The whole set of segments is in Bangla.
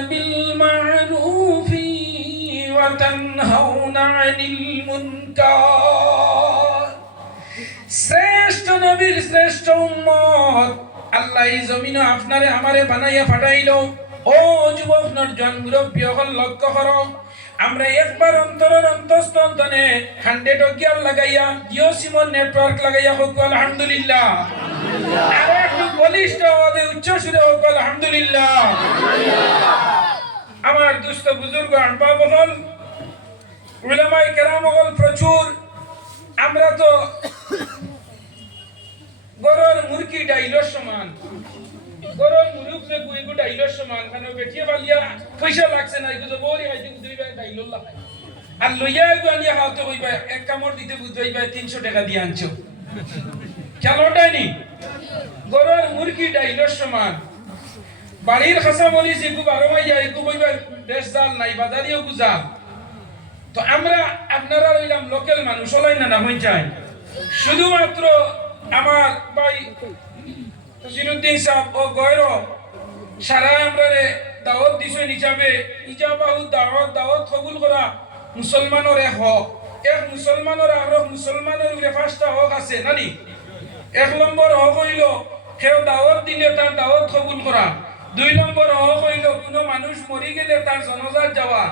بالمعروف وتنهون عن المنكر শ্রেষ্ঠ নবীর শ্রেষ্ঠ উম্মত আল্লাহ এই জমিনে আপনারে আমারে বানাইয়া পাঠাইলো। ও যুবক নরজন মুরব্বী হল লক্ষ্য করো, আমরা একবার অন্তরের অন্তঃস্থল তনে 100 গিয়ার লাগাইয়া জিও সিমর নেটওয়ার্ক লাগাইয়া হোক আলহামদুলিল্লাহ, আর একটু বলিষ্ঠ আওয়াজে উচ্চ সুরে হোক আলহামদুলিল্লাহ। আমার দুস্থ বুজুর্গ আহবাব হল, উলামায়ে কেরাম হল প্রচুর। আমরা তো গরুর মুরগি ডাইলর সমান, গরুর মুরগ যে গুইগু ডাইলর সমান, কারণ বেটিয়ে ফালিয়া পয়সা লাগছে না, এগুলো বড়ি হইতে বুঝাইবা ডাইলর লাগাই, আর লইয়া গু আনিয়া খাওয়াতে হইবা এক কামড় দিতে বুঝাইবা 300 টাকা দিয়ে আনছো, খেলোটাই নি। গরুর মুরগি ডাইলর সমান, বাড়ির খাসা মরিচ এগু 12 মাইয়া এগু হইবা দেশ জাল নাই, বাজারিও গুজাল। তো আমরা আপনারা রইলাম লোকাল মানুষ, হলাই না না হই যায়। শুধুমাত্র আমার ভাই তসিরউদ্দিন সাহেব ও গয়র সারা আমরা দাওয়াত দিছেন হিসাবে ইজাবাহু দাওয়াত কবুল করা মুসলমানের এক হক। এক মুসলমানের আর মুসলমানের উপরে 5টা হক আছে নানি। 1 নম্বর হক হইল কেউ দাওয়াত দিলে তার দাওয়াত কবুল করা। 2 নম্বর হক হইল কোনো মানুষ মরি গেলে তার জানাজাত যাওয়া।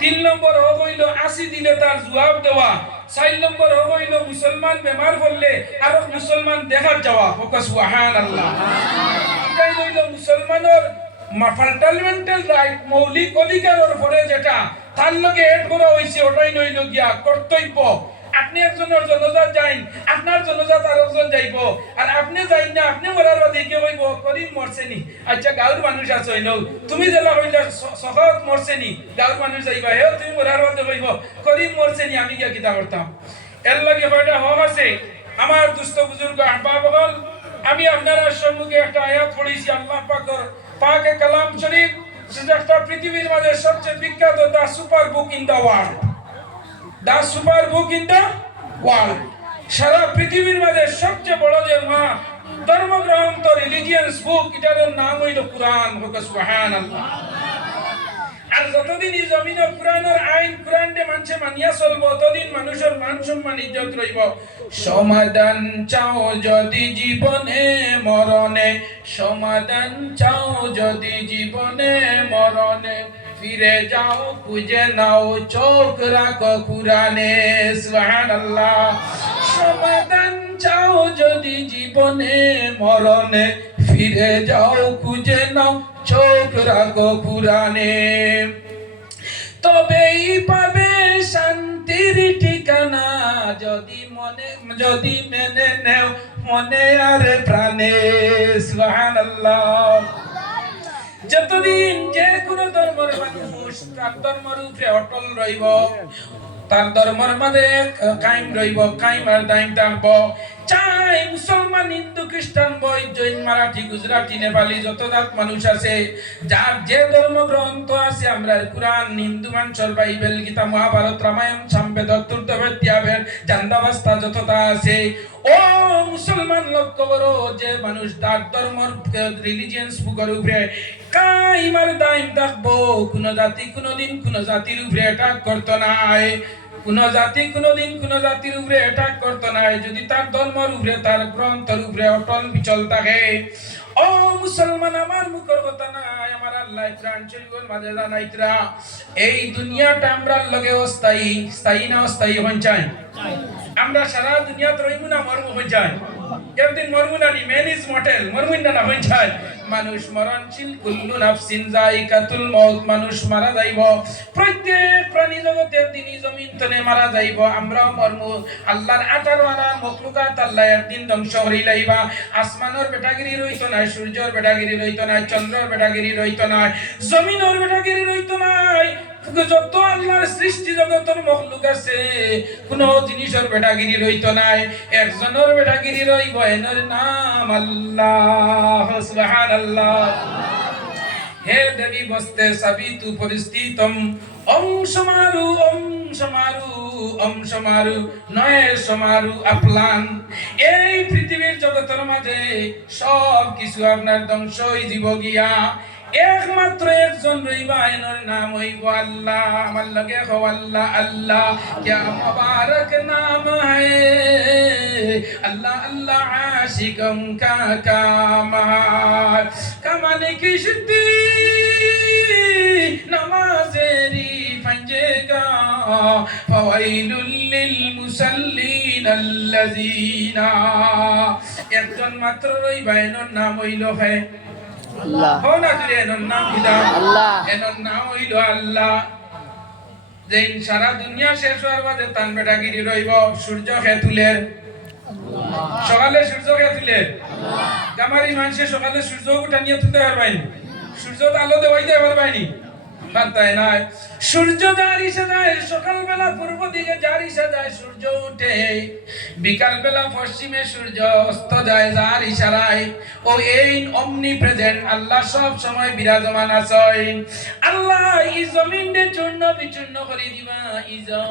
3 নম্বর হক হইল 80 দিলে তার জবাব দেওয়া। 4 নম্বর হক হইল মুসলমান বেমার পড়লে আর মুসলমান দেখার যাওয়া। সুবহানাল্লাহ। এটাই হইল মুসলমানের ফান্ডামেন্টাল রাইট, মৌলিক অধিকারের পরে যেটা তার লগে এড করা হইছে, ওটাই হইল গিয়া কর্তব্য। আপনি একজনের জনজাত যাইন, আপনার জনজাত আরেকজন যাইব, আর আপনি যাইন না, আপনি মরার বাদে কে হইব করিম মরছেনি। আচ্ছা গাঁর মানুষ আছে নও, তুমি জেলা হইলে সহজ মরছেনি, গাঁর মানুষ যাইবা হে তুমি মরার বাদে হইব করিম মরছেনি, আমি গিয়া কিতা করতাম। এর লাগে কয়টা হক আছে। আমার দুস্থ বুজুর্গ আহবাব হল, আমি আপনার সম্মুখে একটা আয়াত পড়েছি আল্লাহ পাকে কালাম শরীফ, যেটা পৃথিবীর মাঝে সবচেয়ে বিখ্যাত, the super book in the world. The super book in the world, সারা পৃথিবীর মাঝে সবচেয়ে বড় যে ধর্মগ্রন্থ রিলিজিয়াস বুক, এটার নাম হইল কুরআন। সুবহানাল্লাহ। আর যতদিন এই জমিনে কুরআনের আইন কুরআনকে মানুষে মানিয়া চলবো, ততদিন মানুষের মান সম্মান ইজ্জত রইব। সমাধান চাও যদি জীবনে মরণে, সমাধান চাও যদি জীবনে মরণে, ফিরে যাও খুঁজে নাও চোখ রাখো কুরআনে। সুবহানাল্লাহ। সমাধান চাও যদি জীবনে মরণে, ফিরে যাও খুঁজে নাও চোখ রাখো কুরআনে, তবেই পাবে শান্তির ঠিকানা, যদি মেনে নেও মনে আর প্রাণে। সুবহানাল্লাহ। যতদিন যে কোনো ধর্মের মানুষ তার ধর্মের উপরে অটল রইব, তার ধর্মের মাঝে কায়েম রইব, কায়েম আর দায়েম থাকবো। চাই মুসলমান, হিন্দু, খ্রিস্টান, বৈদ্য, জৈন, মারাঠি, গুজরাটি, নেপালি, যত জাত মানুষ আছে, যার যে ধর্মগ্রন্থ আছে, আমরা কুরআন, হিন্দু মানুষের বাইবেল, গীতা, মহাভারত, রামায়ণ, সামবেদ, অথর্ববেদ, ত্যাগবেদ, জান্দাবাস্তা যতটা আছে, ও মুসলমান লক্ষ্য করো, যে মানুষ তার ধর্মের রিলিজিয়াস বুকের উপরে কায়েম আর দায়েম থাকবো, কোন জাতি কোনদিন কোন জাতির উপরে অ্যাটাক করতো নাই, কোন জাতি কোনদিন কোন জাতির উপরে অ্যাটাক করতো নাই, যদি তার ধর্মের উপরে, তার গ্রন্থের উপরে অটল বিচল থাকে। ও মুসলমান, আমার মুখের কথা নাই, আমার আল্লাহ কোরআন শরীফের মাঝে জানাইতরা, এই দুনিয়াটা আমরার লগে অস্থায়ী, স্থায়ী না অস্থায়ী হন চাই। আমরা সারা দুনিয়াতে রইমু না মরমু হই যায়, একদিন মরমু না, ম্যান ইজ মর্টাল, মরমু না হই যায়। মানুষ মরণশীল, কুল্লু নাফসিন যায়িকাতুল মউত, মানুষ মারা যাইব। প্রত্যেক প্রাণী জগতে একদিন জমিন তনে মারা যাইব, আমরাও মরমু। আল্লাহর 18 আনা মখলুকাত আল্লাহ একদিন ধ্বংস হই লাইবা। আসমানের বেটাগিরি রইতো না, সূর্যের বেটাগিরি রইতো না, চন্দ্রের বেটাগিরি রইতো না, জমিনের বেটাগিরি রইতো না। যত আল্লাহর সৃষ্টি জগতের মখলুক আছে, কোন জিনিসের বেটাগিরি রইতো নাই, একজনের বেটাগিরি রইব, এর নাম আল্লাহ। সুবহানাল্লাহ। হে দেবী বস্তে সাবিতু পরিস্থিতম, ওম সমারু ওম সমারু ওম সমারু নয় সমারু আপলান। এই পৃথিবীর জগতের মাঝে সব কিছু আপনার ধ্বংস হয়ে যাব গিয়া, একমাত্র একজন রইবা এনর নাম হইব আল্লাহ। আমার লগে হো আল্লাহ আল্লাহ क्या मुबारक नाम है अल्लाह अल्लाह आशिकों का काम कमाने की शुद्धि नमाजेरी पंजेगा फवाइलुल लिल मुसल्लिन अल्लज़ीना একজন মাত্র রইবা এনর নাম হইল হে আল্লাহ। হো না জুড়ে এনর নাম কিদা আল্লাহ, এনর নাম হইল আল্লাহ। যেই সারা দুনিয়া শেষ হওয়ার বাদে তান বেটাগিরি রইব সূর্য খেতুলের সকালে সূর্য খেতুলের গামারি মানুষে সকালে সূর্য উঠানিয়ে তুলতে পারবাইনি, সূর্য আলো দেওয়াইতে পারবাইনি, বার্তায় নাই। সূর্য জারি সাজায় সকালবেলা পূর্ব দিকে জারি সাজায় সূর্য উঠে, বিকাল বেলা পশ্চিমে সূর্য অস্ত যায় যার ইশারায়। ও এই অমনি প্রেজেন্ট আল্লাহ সব সময় বিরাজমান আছেন। আল্লাহ এই জমিনের চূর্ণ বিচূর্ণ করে দিবা। ইজা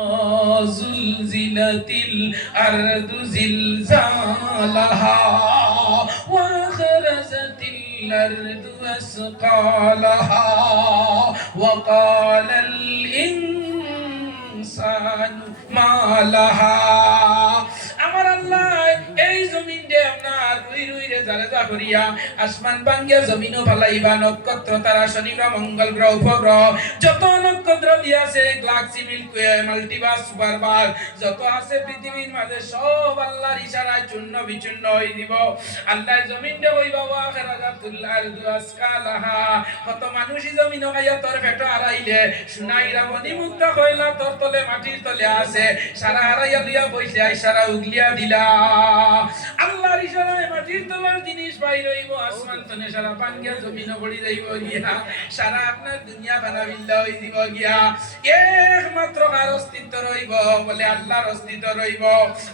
জুলজিলাতিল আরদু জিলজালাহা ওয়া আখরাজাতিল الأرض أثقالها وقال الإنسان ما لها আমার আল্লাহ এই জমিন দে আপনার রুই রুই রে জারেজা করিয়া আসমান ভাঙ্গিয়া জমিনও ফালাইবা। নক্ষত্র তারা শনি গ্রহ মঙ্গল গ্রহ উপগ্রহ যত নক্ষত্র দিয়া আছে গ্যালাক্সি মিল্কি ওয়ে মাল্টিভার্স সুপারভার যত আছে পৃথিবীর মাঝে সব আল্লাহর ইশারায় চূর্ণ বিচূর্ণ হয়ে দিব। আল্লাহ জমিন দে হইবা ওয়া খেরাজাতুল আরদু আসকালাহা কত মানুষই জমিন খাইয়া তোর পেট হারাইলে সুনাইরা মনি মুক্ত হইলা তোর তলে মাটির তলে আছে সারা হারাইয়া দিয়া বইছে ইশারা উগলিয়া দিলা। আল্লাহর ইশারায় মাটির তলার জিনিস বাইর হইব, আসমান তনে সারা পাঙ্গিয়া জমিন পড়ি যাইব গিয়া, সারা আপনার দুনিয়া বানাবিল্লা হই দিব গিয়া। একমাত্র কার অস্তিত্ব রইব বলে আল্লাহর অস্তিত্ব রইব।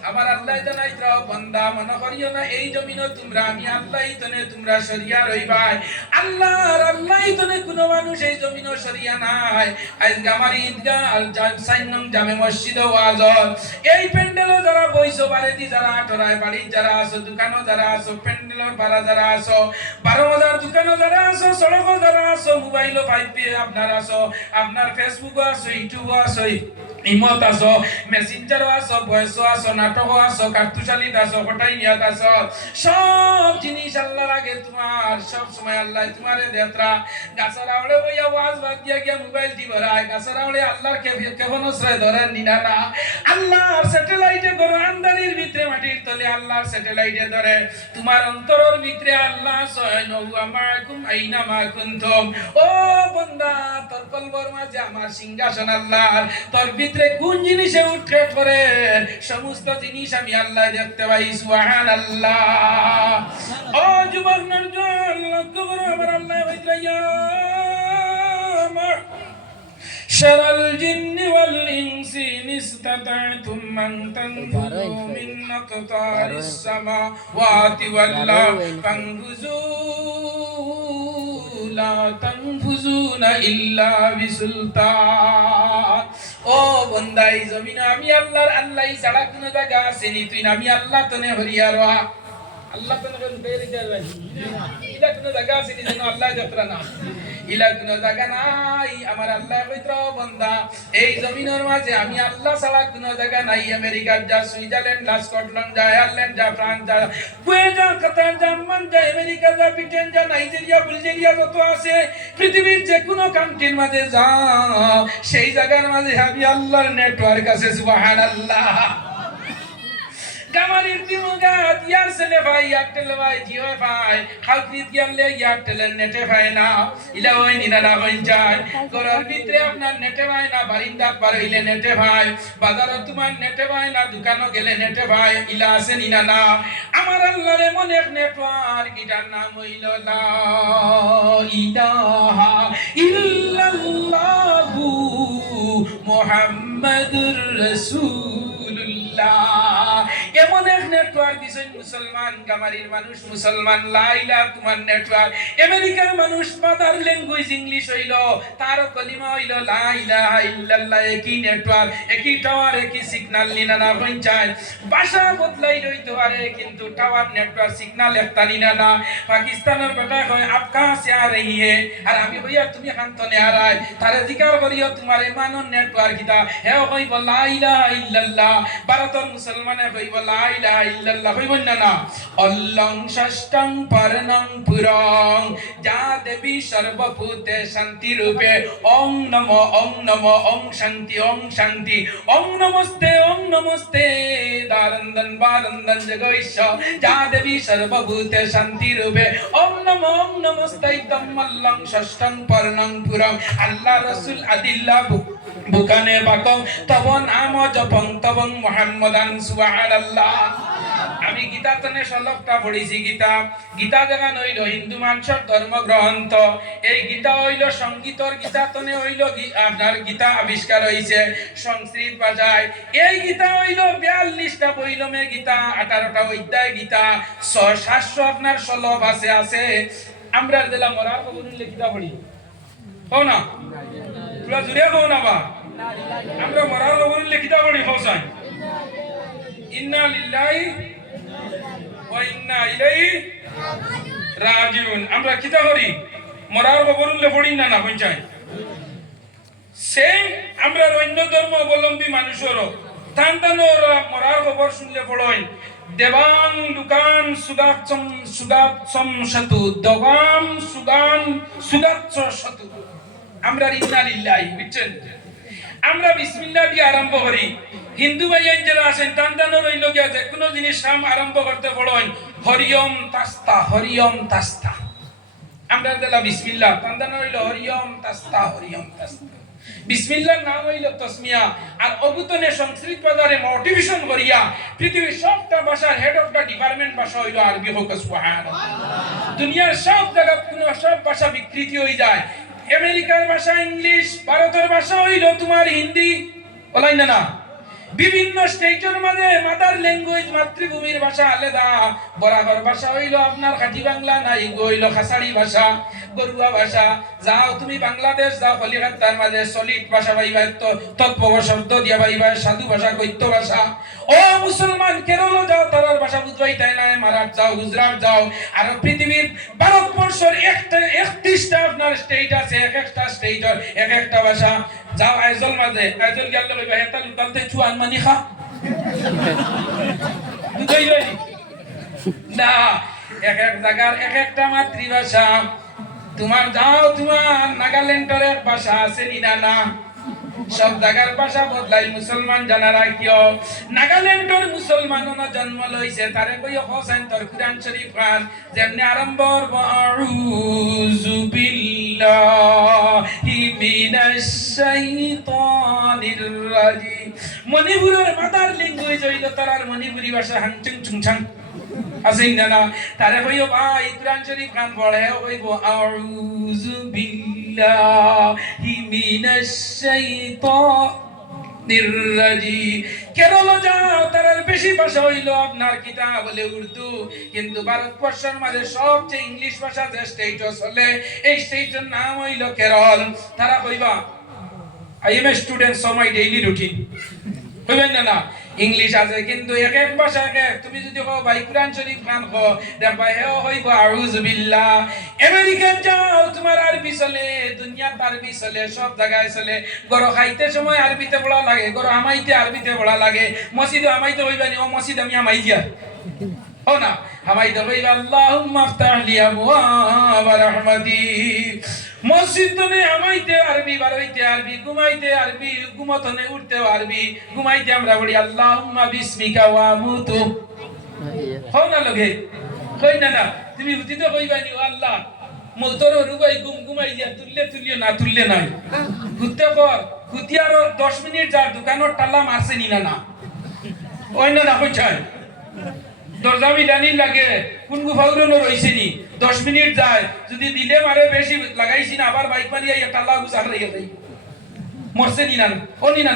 আমার আল্লাহ জানাই তো বান্দা মনে করিও না এই জমিন তোমরা আমি আল্লাহই তনে তোমরা সরিয়া রইবাই। আল্লাহর আল্লাহই তনে কোনো মানুষ এই জমিন সরিয়া নাই। আজ আমার ঈদগাহ আল সাইনম জামে মসজিদ ওয়াজ এই প্যান্ডেলও যারা বইছো বারে দি যারা আটরায় বাড়ি যারা আছো দোকানও যারা আছো প্যান্ডেলর পাড়া যারা আছো 12,000 দোকানও যারা আছো সড়কও যারা আছো মোবাইলও পাইপে আপনার আছো আপনার ফেসবুকও আছো ইউটিউবও আছো ইমত আছো মেসেঞ্জারও আছো ভয়েসও আছো নাটকও আছো কার্তুশালিত আছো হঠাই নিয়াত আছো সব জিনিস আল্লাহর আগে তোমার সব সময় আল্লাহ তোমারে দেতরা গাছার আওড়ে বইয়া ওয়াজ বাদ দিয়া গিয়া মোবাইল দি ভরায় গাছার আওড়ে আল্লাহর কেবন শ্রয় ধরেন নিনা না আল্লাহর স্যাটেলাইটে গরো আন্দারির ভিতরে মাটির তলে আল্লাহর স্যাটেলাইটে ধরে তোমার অন্তরের ভিতরে আল্লাহ সয়নু আমাকুম আইনা মা কুনতুম। ও বান্দা তোর কলবর মাঝে আমার সিংহাসন আল্লাহর, তোর ভিতরে কোন জিনিসে উঠে পড়ে সমস্ত জিনিস আমি আল্লাহ দেখতে পাই। সুবহানাল্লাহ। ও যুবক নরজন লক্ষ্য করো আমার আল্লাহ হইয়া شر الجن والإنس إن استطعتم أن تنفذوا من أقطار السماوات والأرض فانفذوا لا تنفذون إلا بسلطان। ও বন্দা এই জমিনে আমি আল্লাহর আল্লাহই ছাড়া কোনো জায়গা আছে নি তুই আমি আল্লাহ তনে হরিয়া রহা আল্লাহ তনে বের যাবেন ইলা কোনো জায়গা আছে নি যেন আল্লাহ যাত্রা না ইলা কোনো জায়গা নাই। আমার আল্লাহ কইত্র বান্দা এই জমিনের মাঝে আমি আল্লাহ ছাড়া কোনো জায়গা নাই। আমেরিকা যা সুইজারল্যান্ড যা স্কটল্যান্ড যা আয়ারল্যান্ড যা ফ্রান্স যা কুয়েত যা কাতার যা মান যা আমেরিকা যা ব্রিটেন যা নাইজেরিয়া বুলগেরিয়া যত আছে পৃথিবীর যে কোনো কান্ট্রির মাঝে যা সেই জায়গার মাঝে আমি আল্লাহর নেটওয়ার্ক আছে। সুবহানাল্লাহ। গামারির দিমুগা ইয়ার সেলে ভাই এয়ারটেল ভাই জিও ভাই হালকি দিয়ালে এয়ারটেলের নেটে ভাই না ইলা ওই নিনা হই যায় ঘরের ভিতরে আপনার নেটে ভাই না বারিন্দাত পার হইলে নেটে ভাই বাজারে তোমার নেটে ভাই না দোকানে গেলে নেটে ভাই ইলা আছে নিনা না। আমার আল্লাহর এমন এক নেটওয়ার্ক এটার নাম হইল লা ইলাহা ইল্লাল্লাহু মুহাম্মাদুর রাসূলুল্লাহ। এমন এক নেটওয়ার্ক দিছেন মুসলমান গামারির মানুষ মুসলমান লাইলা তোমার নেটওয়ার্ক আমেরিকার মানুষ মাদার ল্যাঙ্গুয়েজ ইংলিশ হইল তার কলিমা হইল লা ইলাহা ইল্লাল্লাহ একই নেটওয়ার্ক একই টাওয়ার একই সিগন্যাল নিনা না পঞ্চায়েত ভাষা বদলাই রইতে পারে কিন্তু টাওয়ার নেটওয়ার্ক সিগন্যাল একটা নিনা না পাকিস্তানের বেটা কয় আপ কাহা সে আ রহি হে আর আমি হইয়া তুমি খান্তনে আরাই তারে জিকার করিও তোমার ইমানের নেটওয়ার্ক কিতা হে কইব লা ইলাহা ইল্লাল্লাহ ভারতের মুসলমানে কইব লা ইলাহা ইল্লাল্লাহ কইব না অল্লং ষষ্ঠং পরনং পুরং যা দেবী সর্বভূতে শান্তি রূপে ওং নমো ওং শান্তি ওং নমস্তে দারন্দন বারন্দন জগৈশ যা দেবী সর্বভূতে শান্তি রূপে ওং নমস্তে তম্মল্লং ষষ্ঠং পরনং পুরং আল্লাহ রাসূল আদিল্লাহ বুকানে বাকং তব নাম জপং তবং মুহাম্মাদান সুবহানাল্লাহ আমি গীতা তনে শ্লোকটা পড়িছি গীতা জায়গা নইল হিন্দু মানুষের ধর্মগ্রন্থ এই গীতা হইল সঙ্গীতর গীতা তনে হইল আপনার গীতা আবিষ্কার হইছে সংস্কৃত ভাষায় এই গীতা হইল 42টা বইলমে গীতা 18টা অধ্যায় গীতা 700 আপনার শ্লোক আছে আমরা দিলাম মরার খবর গীতা পড়ি হও না পুরা জুড়ে হও না বা আমরা মরার খবর গীতা পড়ি হসাই ইন্না লিল্লাহি ওয়া ইন্না ইলাইহি রাজিউন আমরা কিতা করি মরার খবরুল্লে পড়ি না না পঞ্চায়েত সেম আমরা অন্য ধর্ম অবলম্বী মানুষেরও তান্তানোর মরার খবর শুনলে পড়েন দেবাং দুকান সুগাচ্ছম শতু দগাম সুগাচ্ছ শতু আমরা ইন্না লিল্লাহি বুঝছেন আমরা বিসমিল্লাহ দিয়ে আরম্ভ করি হিন্দু ভাইয়ান যারা আছেন টানটানো রইল গিয়া যে কোনো জিনিস নাম আরম্ভ করতে পড়েন হরিয়ম তাস্তা আমরা দিলা বিসমিল্লাহ টানটানো রইল হরিয়ম তাস্তা বিসমিল্লাহর নাম হইল তসমিয়া আর অগুতনে সংস্কৃত বাজারে মোটিভেশন করিয়া পৃথিবীর সবটা ভাষার হেড অফ দা ডিপার্টমেন্ট ভাষা হইল আরবি হোক সুবহানাল্লাহ দুনিয়ার সব জায়গা কোন সব ভাষা বিকৃতি হয়ে যায় আমেরিকার ভাষা ইংলিশ ভারতের ভাষা হইল তোমার হিন্দি বলাই না বিভিন্ন স্টেটের মাঝে মাদার ল্যাঙ্গুয়েজ মাতৃভূমির ভাষা আলাদা বরাবর ভাষা হইল আপনার খাঁটি বাংলা নাই হইল খাসাড়ি ভাষা গরুয়া ভাষা যাও তুমি বাংলাদেশ যাও কলিকাতার মাঝে সলিড ভাষা পাইবা তৎপব শব্দ দিয়া পাইবা সাধু ভাষা কৈত্য ভাষা ও মুসলমান কেরল যাও তারার ভাষা বুঝবাই তাই না মারাঠ যাও গুজরাট যাও আর পৃথিবীর ভারতবর্ষের 31টা আপনার স্টেট আছে এক একটা স্টেটের এক একটা ভাষা যাও আইজল মাঝে আইজল গেল কইবা হেতা লুকালতে চুয়ান মানি খা বুঝাই না এক এক জায়গার এক একটা মাতৃভাষা তোমার যাও তোমার নাগাল্যান্ডের এক ভাষা আছে না সব জায়গার ভাষা বদলাই মুসলমান জানা রাখিও নাগাল্যান্ডের মুসলমানও জন্ম লইছে তারে কইও হোসেন তোর কুরআন শরীফ খান যেমনি আরম্ভ আউযু বিল্লাহি মিনাশ শাইতানির রাজিম মণিপুরের মাদার ল্যাঙ্গুয়েজ হইল তার মণিপুরি ভাষা হাংচুং চুংচাং আসেন না তারে কইও ভাই কুরআন শরীফ খান পড়ে কইব আউযু বিল্লাহি মিনাশ শাইতানির রাজিম কেরল যাও তার বেশি ভাষা হইল আপনার কিতাব বলে উর্দু কিন্তু ভারতবর্ষের মাঝে সবচেয়ে ইংলিশ ভাষা যে স্টেট চলে এই স্টেটের নাম হইল কেরল তারা কইবা I M a student so my daily routine কইবেন না ইংলিশ আছে কিন্তু এক এক ভাষা এক তুমি যদি কও ভাই কুরআন শরীফ খান কো দেখবা হেও হইব আউযু বিল্লাহ আমেরিকান যাও তোমার আরবি চলে দুনিয়া আরবি চলে সব জায়গায় চলে গরো খাইতে সময় আরবিতে পড়া লাগে গরো আমাইতে আরবিতে পড়া লাগে মসজিদে আমাইতে হইবানি ও মসজিদ আমি আমাই দিয়া ও না আমাইতে হইবা আল্লাহুম্মা আফতাহ লি আবওয়াব রাহমাতি মসজিদে আমাইতে আরবি বারইতে আরবি ঘুমাইতে আরবি ঘুমতনে উঠতে আরবি ঘুমাইতে আমরা বলি আল্লাহুম্মা বিসমিকা ওয়া আমুতু হও না লগে কই না তুমি উঠিতে কইবানি ও আল্লাহ মোতর রুগাই ঘুমাই দিয়া তুললে না তুললে নাই ঘুরতে পর ঘুতিয়ার 10 মিনিট যার দোকানের তালা মারছে না ওই না কইছাই দরজা মিলানি লাগে কোন গুফাউরনো রইছে নি 10 মিনিট যায় যদি দিলে মারে বেশি লাগাইছি না আবার বাইক মারি আইয়া তালা গুছার রাইয়া যাই মরছে নি না ও নি না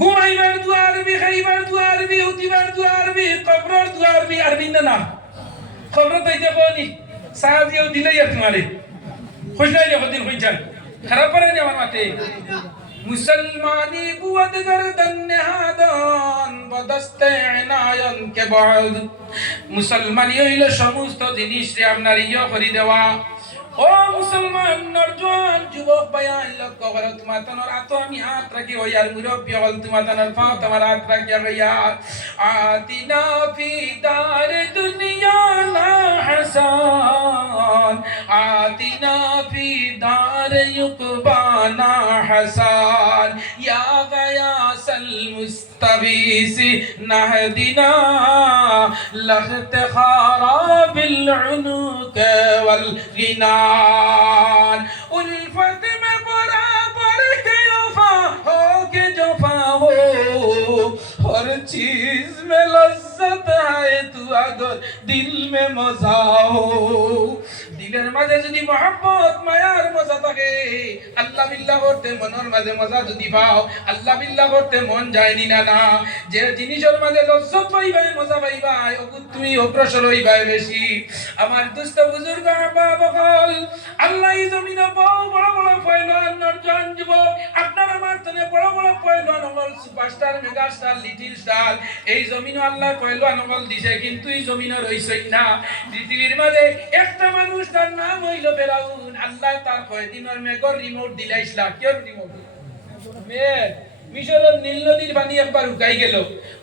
ঘুমাইবার দোয়া আরবি, খাইবার দোয়া আরবি, উঠিবার দোয়া আরবি, কবরের দোয়া আরবি, আরবি না খবর তো এটা বলি সাহায্য দিলাই আর তোমারে খুশ নাই হদিন হইছেন খারাপ পারে নি আমার মাতে মুসলমানি বুয়াদ গর্দন নেহাদন বদস্তে ইনায়ন কে বাদ মুসলমানি হইল সমস্ত জিনিস রে আপনার ইয়া করে দেওয়া ও মুসলমান নরজন যুবক ভাই লক্ষ্য করো তোমার তনর আতো আমি হাত রাখি ওই আর মুরব্বি হল তোমার তনর পাও তোমার হাত রাখি ভাইয়া আতিনা ফি দার দুনিয়া না হাসান আতিনা ফি দার ইউকবানা হাসান ইয়া গায়াসাল মুস্তাবিসি নাহদিনা লাখতখারা বিল উনুক ওয়াল গিনা उल्फत में बराबर के वफा हो के जफा हो हर चीज में लज्जत है तू अगर दिल में मजा हो দিলের মাঝে যদি মহব্বত মায়ার মজা থাকে আল্লাহ বিল্লাহ করতে মনের মাঝে মজা যদি পাও আল্লাহ বিল্লাহ করতে মন যায়নি না না যে জিনিসের মাঝে লজ্জত পাইবাই মজা পাইবাই ওগুত তুমি অগ্রসর হইবাই বেশি আমার দুস্থ বুজুর্গ বাবা বল আল্লাহ এই জমিনে বড় বড় বড় পয়লওয়ান নরজন যুবক আপনার আমার তনে বড় বড় পয়লওয়ান হল সুপারস্টার মেগাস্টার লিটল স্টার এই জমিনে আল্লাহ পয়লওয়ান হল দিছে কিন্তু এই জমিনে রইছই না পৃথিবীর মাঝে একটা মানুষ তার নাম হইল ফেরাউন আল্লাহ তার কয়দিনের মেঘর রিমোট দিলাইছলা কেউ রিমোট মেঘ মিশরের নীল নদীর পানি একবার হুকাই গেল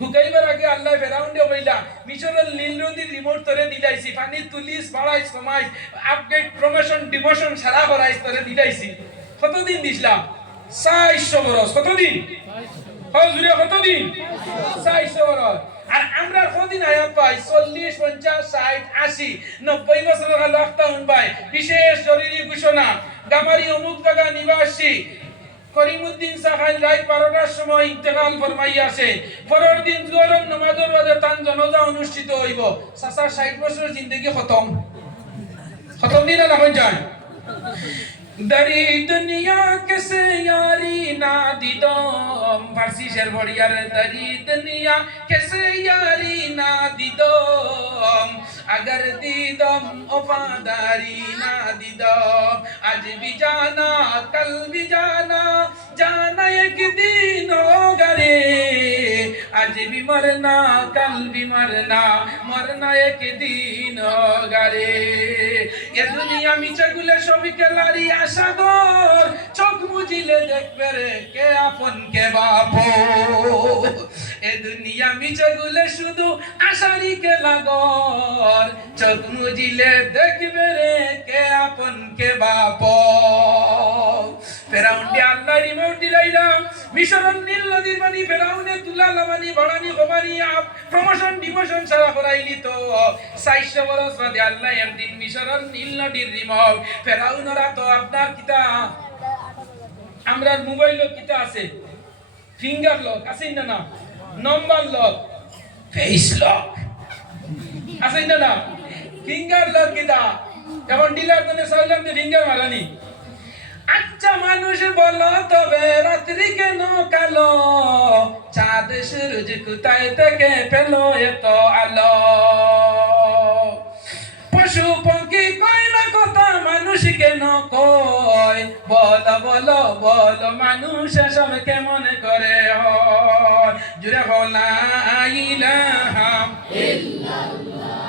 হুকাইবার আগে আল্লাহ ফেরাউনকে বইলা মিশরের নীল নদীর রিমোট তরে দিলাইছি পানি তুলিস বাড়াইস কমাইস আপগ্রেড প্রমোশন ডিমোশন সারা করাইস তরে দিলাইছি কতদিন দিছলা 400 বছর কতদিন হজুরে কতদিন 400 বছর আর আমরা কতদিন আয়া পাই 40 50 60 80 90 বছর হলো আখতাউন ভাই বিশেষ জরুরি ঘোষণা গামারি অমুক জায়গা নিবাসী করিমউদ্দিন সাহান রাত 12টার সময় ইন্তেকাল ফরমাইয়াছে পরের দিন জোহরের নামাজের বাদে তান জানাজা অনুষ্ঠিত হইব সাসা 60 বছরের জিন্দেগি খতম খতম দিন না হই যায় दरी दुनिया कैसे यारी ना दीदम फारसी शेर बढ़िया रे दरी दुनिया कैसे यारी ना दीदम अगर दीदम वफादारी ना दीदम आज भी जाना कल भी जाना जाना एक दिन होगा रे आज भी मरना कल भी मरना मरना एक दिन होगा रे ये दुनिया मिचा गुले सभी के लारी আশাগর চোখ মুজিলে দেখবে রে কে আপন কে বাপো এ দুনিয়া মিছে গুলে শুধু আশারি কে লাগর চোখ মুজিলে দেখবে রে কে আপন কে বাপো ফেরাউন আল্লাহ রিমোট দিলাইলাম মিশরের নীল নদীর পানি ফেরাউনে তুলা লামানি বাড়ানি কমানি আপ প্রমোশন ডিমোশন সারা করাইলি তো 400 বছর বাদে আল্লাহ একদিন মিশরের নীল নদীর রিমোট ফেরাউনরা তো আপনার কিতা আমরা মোবাইলও কিতা আছে ফিঙ্গার লক আছে না নাম্বার লক ফেস লক আছে না ফিঙ্গার লক কিতা এখন ডিলার কোনে সাইলাম তে ফিঙ্গার মারানি আচ্ছা মানুষ বলো তবে রাত্রি কেন কালো চাঁদ সূরজ কোথায় থেকে পেলো এত আলো পশু পঙ্খী কয় না কথা মানুষ কেন কয় বলো বলো বলো মানুষ সব কেমন করে হয় জুড়ে হলা ইলাহা ইল্লাল্লাহ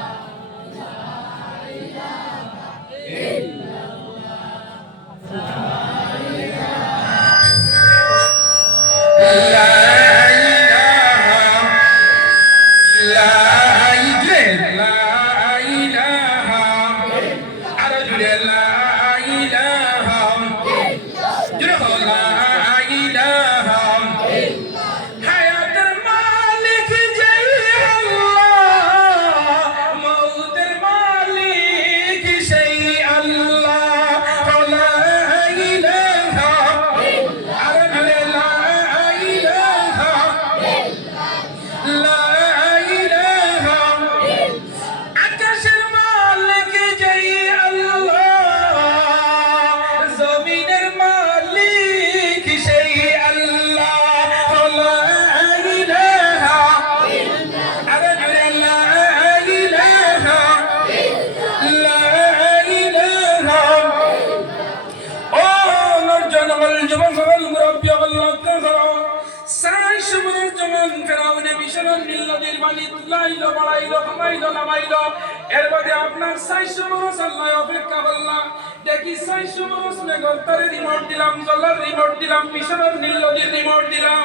সমান ফেরাউনে মিশরের নীল নদীর পানি তুলাইলো বাড়াইলো কমাইলো নামাইলো এর বাদে আপনার 400 বছর আল্লাহ অপেক্ষা করলাম দেখি 400 বছর মেঘতারে রিমোট দিলাম জলের রিমোট দিলাম মিশরের নীল নদীর রিমোট দিলাম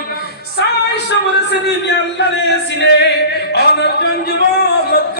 400 বছর দিন আল্লাহ রে সিনে